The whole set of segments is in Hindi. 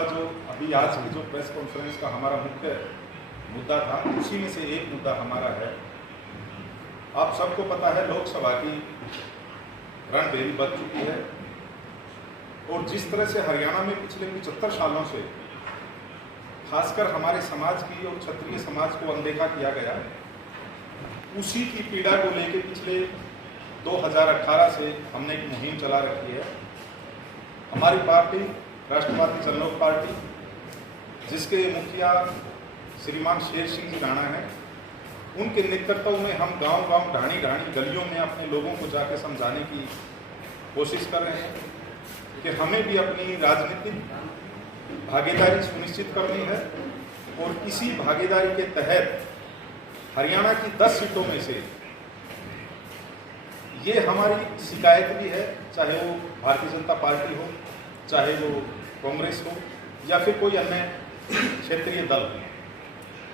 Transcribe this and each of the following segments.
मुद्दा जो अभी आज की जो प्रेस कॉन्फ्रेंस का हमारा मुख्य मुद्दा था, उसी में से एक मुद्दा हमारा है। आप सबको पता है लोकसभा की रणभेरी बज चुकी है और जिस तरह से हरियाणा में पिछले 75 सालों से खासकर हमारे समाज की और क्षत्रिय समाज को अनदेखा किया गया, उसी की पीड़ा को लेकर पिछले 2018 से हमने एक मुहिम चला रखी है। हमारी पार्टी राष्ट्रवादी जनलोक पार्टी, जिसके मुखिया श्रीमान शेर सिंह जी राणा हैं, उनके नेतृत्व में हम गांव-गांव, ढाणी-ढाणी गलियों में अपने लोगों को जाके समझाने की कोशिश कर रहे हैं कि हमें भी अपनी राजनीतिक भागीदारी सुनिश्चित करनी है और इसी भागीदारी के तहत हरियाणा की 10 सीटों में से ये हमारी शिकायत भी है, चाहे वो भारतीय जनता पार्टी हो, चाहे वो कांग्रेस हो या फिर कोई अन्य क्षेत्रीय दल हो,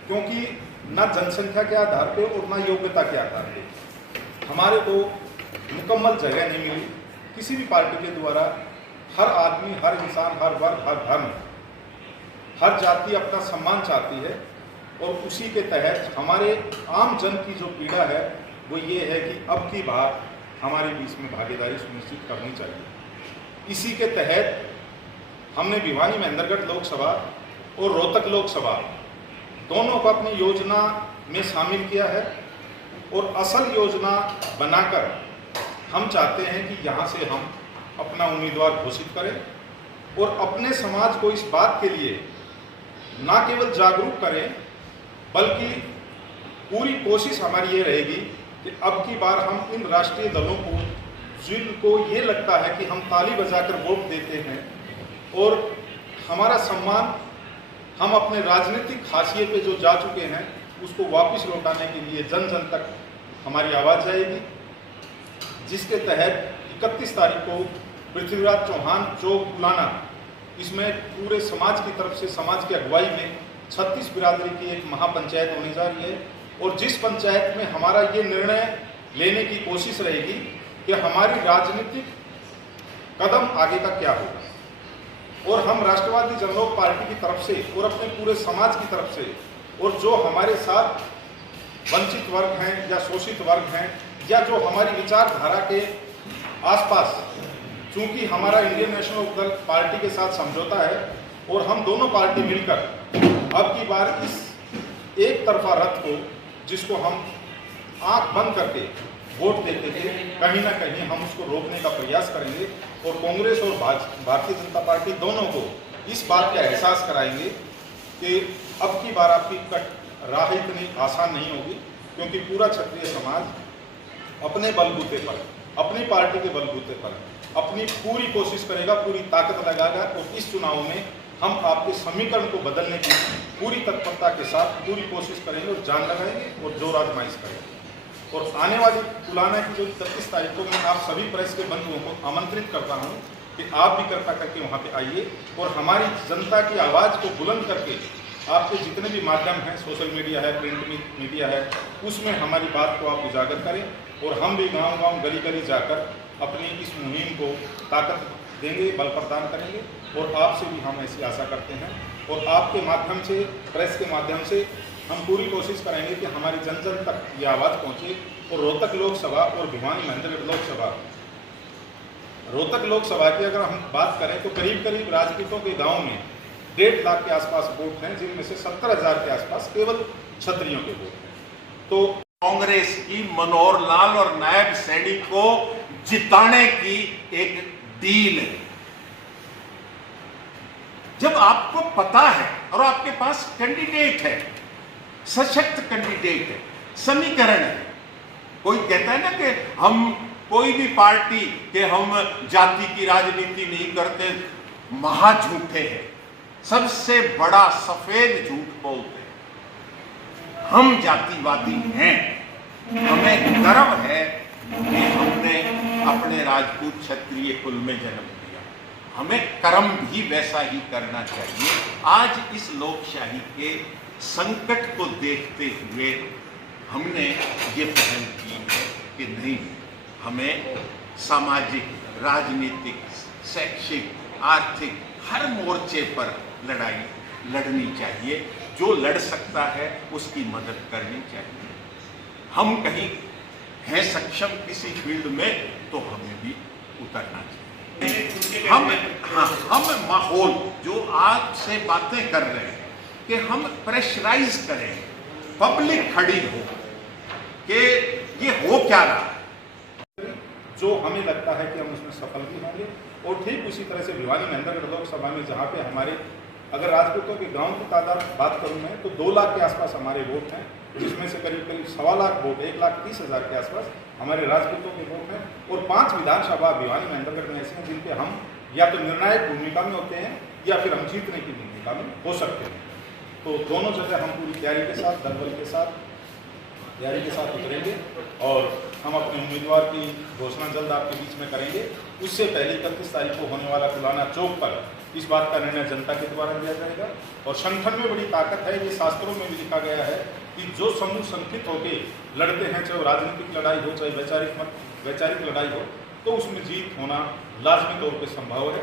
क्योंकि ना जनसंख्या के आधार पे और ना योग्यता के आधार पे हमारे को मुकम्मल जगह नहीं मिली किसी भी पार्टी के द्वारा। हर आदमी, हर इंसान, हर वर्ग, हर धर्म, हर जाति अपना सम्मान चाहती है और उसी के तहत हमारे आम जन की जो पीड़ा है वो ये है कि अब की बार हमारे बीच में भागीदारी सुनिश्चित करनी चाहिए। इसी के तहत हमने भिवानी महेंद्रगढ़ लोकसभा और रोहतक लोकसभा दोनों को अपनी योजना में शामिल किया है और असल योजना बनाकर हम चाहते हैं कि यहाँ से हम अपना उम्मीदवार घोषित करें और अपने समाज को इस बात के लिए ना केवल जागरूक करें, बल्कि पूरी कोशिश हमारी ये रहेगी कि अब की बार हम इन राष्ट्रीय दलों को, जिनको ये लगता है कि हम ताली बजाकर वोट देते हैं और हमारा सम्मान हम अपने राजनीतिक हाशिए पे जो जा चुके हैं उसको वापस लौटाने के लिए जन जन तक हमारी आवाज़ जाएगी, जिसके तहत 31 तारीख को पृथ्वीराज चौहान चौक बुलाना, इसमें पूरे समाज की तरफ से, समाज की अगुवाई में 36 बिरादरी की एक महापंचायत होने जा रही है और जिस पंचायत में हमारा ये निर्णय लेने की कोशिश रहेगी कि हमारी राजनीतिक कदम आगे का क्या होगा। और हम राष्ट्रवादी जनलोक पार्टी की तरफ से और अपने पूरे समाज की तरफ से और जो हमारे साथ वंचित वर्ग हैं या शोषित वर्ग हैं या जो हमारी विचारधारा के आसपास, चूंकि हमारा इंडियन नेशनल दल पार्टी के साथ समझौता है और हम दोनों पार्टी मिलकर अब की बार इस एक तरफा रथ को, जिसको हम आंख बंद करके वोट देते थे, कहीं ना कहीं हम उसको रोकने का प्रयास करेंगे और कांग्रेस और भारतीय जनता पार्टी दोनों को इस बात का एहसास कराएंगे कि अब की बार आपकी राह इतनी आसान नहीं होगी, क्योंकि पूरा क्षत्रिय समाज अपने बलबूते पर, अपनी पार्टी के बलबूते पर अपनी पूरी कोशिश करेगा, पूरी ताकत लगाएगा और इस चुनाव में हम आपके समीकरण को बदलने की पूरी तत्परता के साथ पूरी कोशिश करेंगे और जान लगाएंगे और जोर आजमाइश करेंगे। और आने वाली तुलाना की जो 31 तारीख को मैं आप सभी प्रेस के बंधुओं को आमंत्रित करता हूं कि आप भी कृपा करके वहां पे आइए और हमारी जनता की आवाज़ को बुलंद करके आपके जितने भी माध्यम हैं, सोशल मीडिया है, प्रिंट मीडिया है, उसमें हमारी बात को आप उजागर करें और हम भी गांव-गांव, गली-गली जाकर अपनी इस मुहिम को ताकत देंगे, बल प्रदान करेंगे और आपसे भी हम ऐसी आशा करते हैं और आपके माध्यम से, प्रेस के माध्यम से हम पूरी कोशिश करेंगे कि हमारी जन जन तक ये आवाज़ पहुँचे और रोहतक लोकसभा और भिवानी महेंद्रगढ़ लोकसभा, रोहतक लोकसभा की अगर हम बात करें तो करीब करीब राजपूतों के गाँव में 1.5 लाख के आसपास वोट हैं, जिनमें से 70,000 के आसपास केवल क्षत्रियों के वोट हैं। तो कांग्रेस की मनोहर लाल और नायब सैनी को जिताने की एक डील है। जब आपको पता है और आपके पास कैंडिडेट है, सशक्त कैंडिडेट है, समीकरण है, कोई कहता है ना कि हम कोई भी पार्टी के हम जाति की राजनीति नहीं करते, महाझूठे हैं, सबसे बड़ा सफेद झूठ बोलते हैं। हम जातिवादी हैं, हमें गर्व है कि हमने अपने राजपूत क्षत्रिय कुल में जन्म लिया, हमें कर्म भी वैसा ही करना चाहिए। आज इस लोकशाही के संकट को देखते हुए हमने ये पहल की है कि नहीं, हमें सामाजिक, राजनीतिक, शैक्षिक, आर्थिक हर मोर्चे पर लड़ाई लड़नी चाहिए। जो लड़ सकता है उसकी मदद करनी चाहिए। हम कहीं हैं सक्षम किसी फील्ड में तो हमें भी उतरना चाहिए। हम माहौल जो आपसे बातें कर रहे हैं कि हम प्रेशराइज करें, पब्लिक खड़ी हो कि ये हो क्या रहा है, जो हमें लगता है कि हम उसमें सफल भी होंगे। और ठीक उसी तरह से भिवानी महेंद्रगढ़ लोकसभा में जहाँ पे हमारे, अगर राजपूतों के गांव की तादाद बात करूँ मैं, तो 2 लाख के आसपास हमारे वोट हैं, जिसमें से करीब करीब 1.25 लाख वोट, 1,30,000 के आसपास हमारे राजपूतों के वोट हैं। और 5 विधानसभा भिवानी महेंद्रगढ़ में ऐसे हैं जिन पे हम या तो निर्णायक भूमिका में होते हैं या फिर हम जीतने की भूमिका में हो सकते हैं। तो दोनों जगह हम पूरी तैयारी के साथ, दल बल के साथ, तैयारी के साथ उतरेंगे और हम अपने उम्मीदवार की घोषणा जल्द आपके बीच में करेंगे। उससे पहले 31 तारीख को होने वाला कुलाना चौक पर इस बात का निर्णय जनता के द्वारा लिया जाएगा। और संगठन में बड़ी ताकत है, ये शास्त्रों में भी लिखा गया है कि जो समूह संगठित होकर लड़ते हैं, चाहे राजनीतिक लड़ाई हो चाहे वैचारिक लड़ाई हो, तो उसमें जीत होना लाजमी तौर पर संभव है।